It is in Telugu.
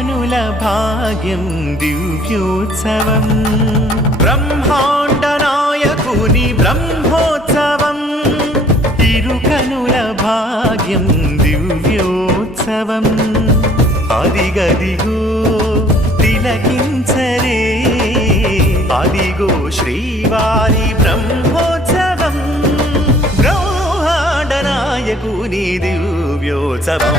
ఇరుకనుల భాగ్యం దివ్యోత్సవం బ్రహ్మాండ నాయకుని బ్రహ్మోత్సవం ఇరుకనుల భాగ్యం దివ్యోత్సవం అదిగదిగో తిలకించరే అదిగో శ్రీవారి బ్రహ్మోత్సవం బ్రహ్మాండ నాయకుని దివ్యోత్సవం